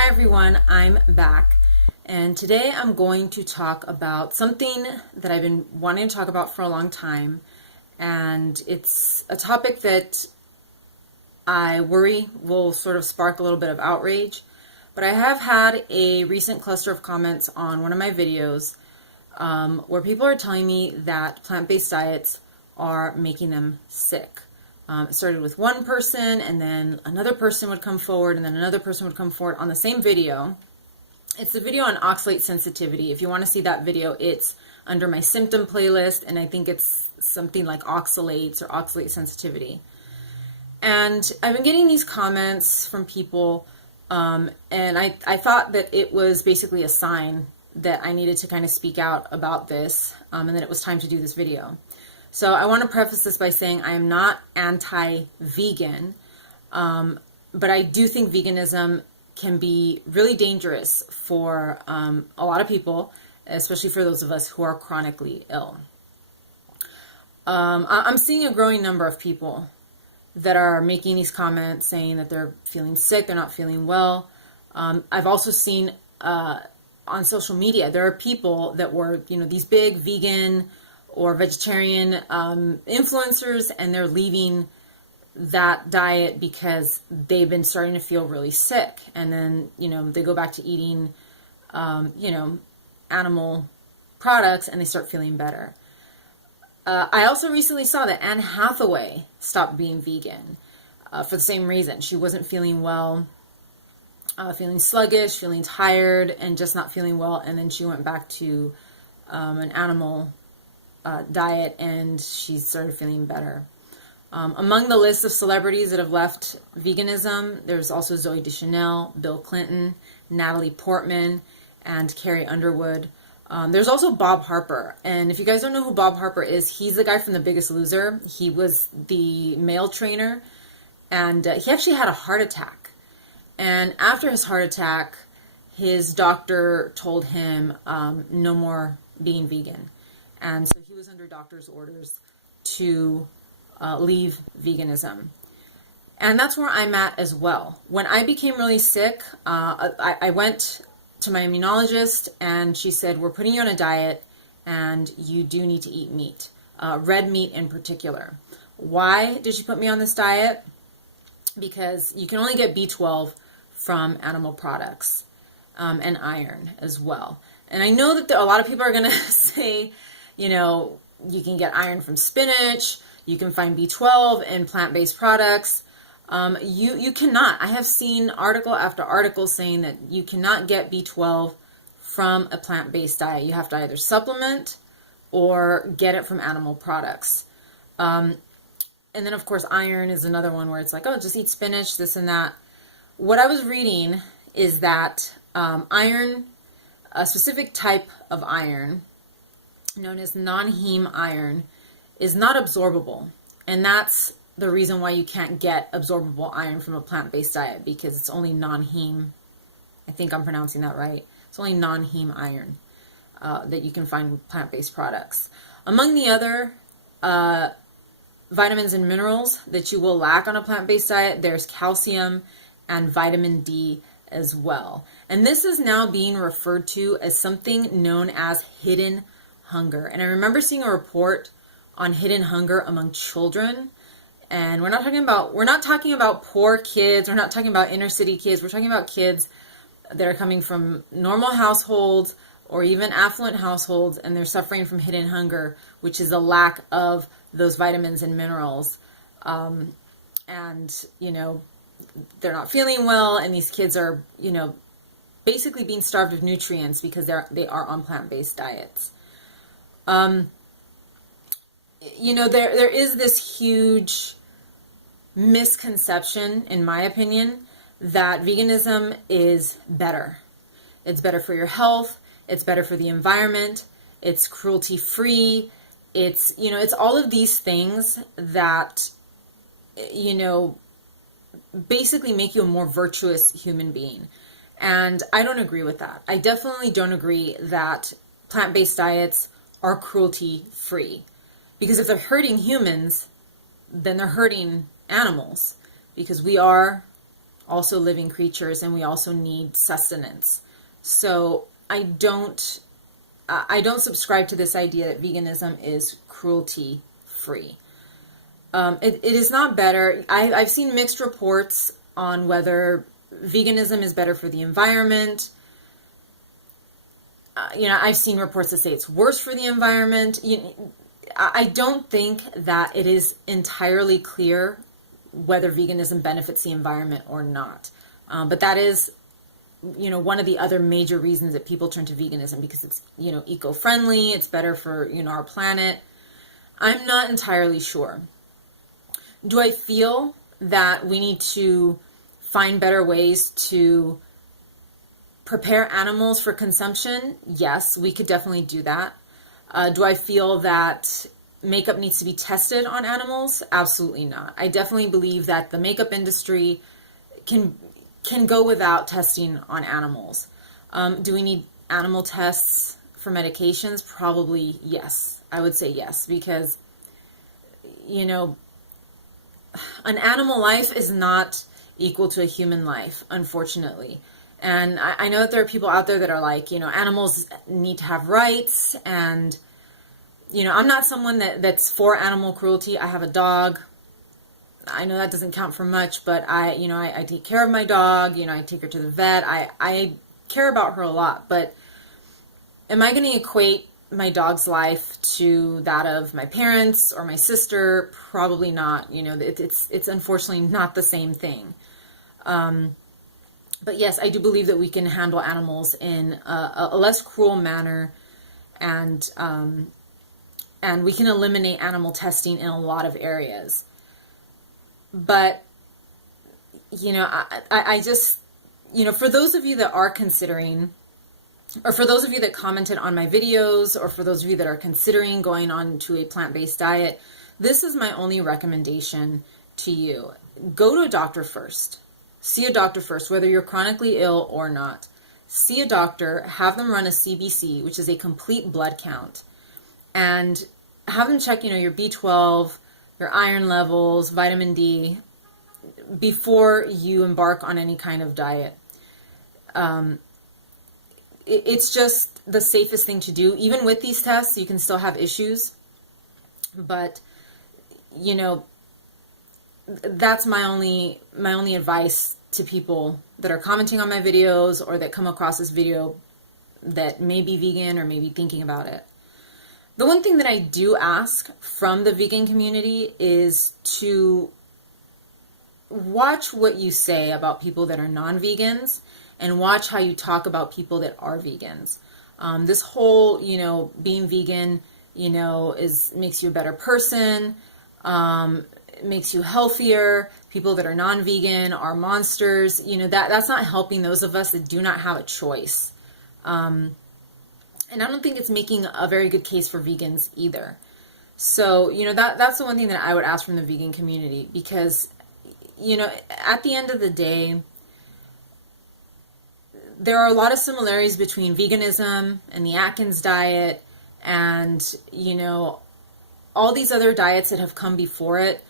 Hi everyone, I'm back, and today I'm going to talk about something that I've been wanting to talk about for a long time, and it's a topic that I worry will sort of spark a little bit of outrage, but I have had a recent cluster of comments on one of my videos where people are telling me that plant-based diets are making them sick. It started with one person, and then another person would come forward, and then another person would come forward on the same video. It's a video on oxalate sensitivity. If you want to see that video, it's under my symptom playlist, and I think it's something like oxalates or oxalate sensitivity. And I've been getting these comments from people, and I thought that it was basically a sign that I needed to kind of speak out about this, and that it was time to do this video. So I want to preface this by saying I am not anti-vegan, but I do think veganism can be really dangerous for a lot of people, especially for those of us who are chronically ill. I'm seeing a growing number of people that are making these comments saying that they're feeling sick, they're not feeling well. I've also seen on social media, there are people that were, these big vegan or vegetarian influencers, and they're leaving that diet because they've been starting to feel really sick, and then they go back to eating animal products and they start feeling better. I also recently saw that Anne Hathaway stopped being vegan for the same reason. She wasn't feeling well, feeling sluggish, feeling tired, and just not feeling well, and then she went back to an animal diet, and she started feeling better. Among the list of celebrities that have left veganism, there's also Zooey Deschanel, Bill Clinton, Natalie Portman, and Carrie Underwood. There's also Bob Harper, and if you guys don't know who Bob Harper is, he's the guy from The Biggest Loser. He was the male trainer, and he actually had a heart attack. And after his heart attack, his doctor told him no more being vegan. And so he was under doctor's orders to leave veganism. And that's where I'm at as well. When I became really sick, I went to my immunologist, and she said, we're putting you on a diet, and you do need to eat meat, red meat in particular. Why did she put me on this diet? Because you can only get B12 from animal products, and iron as well. And I know that a lot of people are going to say, you can get iron from spinach, you can find B12 in plant-based products. You cannot. I have seen article after article saying that you cannot get B12 from a plant-based diet. You have to either supplement or get it from animal products. And then, of course, iron is another one where it's like, oh, just eat spinach, this and that. What I was reading is that iron, a specific type of iron, known as non-heme iron, is not absorbable, and that's the reason why you can't get absorbable iron from a plant-based diet, because it's only non-heme. I think I'm pronouncing that right. It's only non-heme iron that you can find in plant-based products. Among the other vitamins and minerals that you will lack on a plant-based diet, there's calcium and vitamin D as well. And this is now being referred to as something known as hidden hunger. And I remember seeing a report on hidden hunger among children. And we're not talking about poor kids, we're not talking about inner city kids, we're talking about kids that are coming from normal households or even affluent households, and they're suffering from hidden hunger, which is a lack of those vitamins and minerals. And they're not feeling well, and these kids are, basically being starved of nutrients because they are on plant-based diets. There is this huge misconception, in my opinion, that veganism is better. It's better for your health. It's better for the environment. It's cruelty-free. It's all of these things that, basically make you a more virtuous human being. And I don't agree with that. I definitely don't agree that plant-based diets are cruelty-free. Because if they're hurting humans, then they're hurting animals. Because we are also living creatures, and we also need sustenance. So I don't subscribe to this idea that veganism is cruelty free. It is not better. I've seen mixed reports on whether veganism is better for the environment. I've seen reports that say it's worse for the environment. I don't think that it is entirely clear whether veganism benefits the environment or not. But that is, one of the other major reasons that people turn to veganism, because it's, eco-friendly, it's better for, our planet. I'm not entirely sure. Do I feel that we need to find better ways to prepare animals for consumption? Yes, we could definitely do that. Do I feel that makeup needs to be tested on animals? Absolutely not. I definitely believe that the makeup industry can go without testing on animals. Do we need animal tests for medications? Probably yes. I would say yes, because, an animal life is not equal to a human life, unfortunately. And I know that there are people out there that are like, animals need to have rights. And, I'm not someone that's for animal cruelty. I have a dog. I know that doesn't count for much, but I take care of my dog. I take her to the vet. I care about her a lot. But am I going to equate my dog's life to that of my parents or my sister? Probably not. It's unfortunately not the same thing. But yes, I do believe that we can handle animals in a less cruel manner, and we can eliminate animal testing in a lot of areas. But, I just, for those of you that are considering, or for those of you that commented on my videos, or for those of you that are considering going on to a plant-based diet, this is my only recommendation to you. Go to a doctor first. See a doctor first, whether you're chronically ill or not. See a doctor, have them run a CBC, which is a complete blood count, and have them check, your B12, your iron levels, vitamin D, before you embark on any kind of diet. It's just the safest thing to do. Even with these tests, you can still have issues, but, that's my only advice to people that are commenting on my videos or that come across this video that may be vegan or may be thinking about it. The one thing that I do ask from the vegan community is to watch what you say about people that are non-vegans and watch how you talk about people that are vegans. This whole, being vegan, makes you a better person, makes you healthier. People that are non-vegan are monsters. That's not helping those of us that do not have a choice. And I don't think it's making a very good case for vegans either. So, that's the one thing that I would ask from the vegan community, because, at the end of the day, there are a lot of similarities between veganism and the Atkins diet and, all these other diets that have come before it.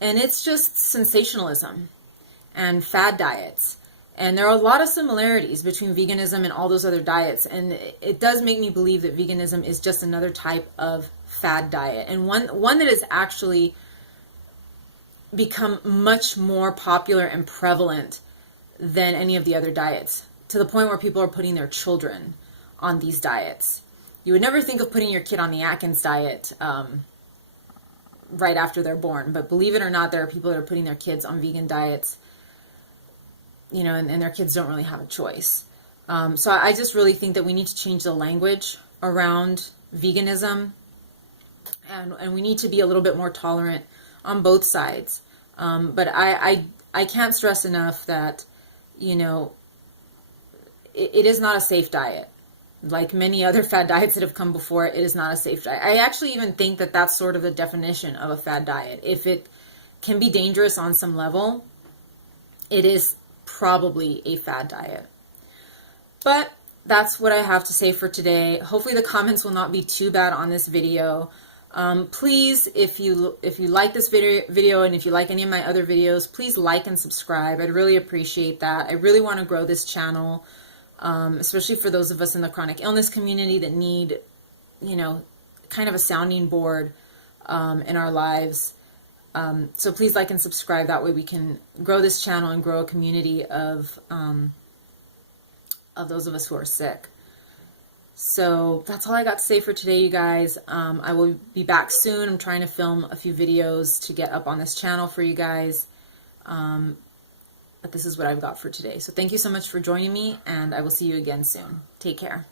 And it's just sensationalism and fad diets. And there are a lot of similarities between veganism and all those other diets. And it does make me believe that veganism is just another type of fad diet. And one that has actually become much more popular and prevalent than any of the other diets, to the point where people are putting their children on these diets. You would never think of putting your kid on the Atkins diet right after they're born. But believe it or not, there are people that are putting their kids on vegan diets, and their kids don't really have a choice. So I just really think that we need to change the language around veganism, and we need to be a little bit more tolerant on both sides. But I can't stress enough that, it is not a safe diet. Like many other fad diets that have come before it, it is not a safe diet. I actually even think that that's sort of the definition of a fad diet. If it can be dangerous on some level, it is probably a fad diet. But that's what I have to say for today. Hopefully the comments will not be too bad on this video. Please, if you like this video and if you like any of my other videos, please like and subscribe. I'd really appreciate that. I really want to grow this channel, especially for those of us in the chronic illness community that need, you know, kind of a sounding board in our lives. So please like and subscribe. That way we can grow this channel and grow a community of those of us who are sick. So that's all I got to say for today, you guys. I will be back soon. I'm trying to film a few videos to get up on this channel for you guys. But this is what I've got for today. So thank you so much for joining me, and I will see you again soon. Take care.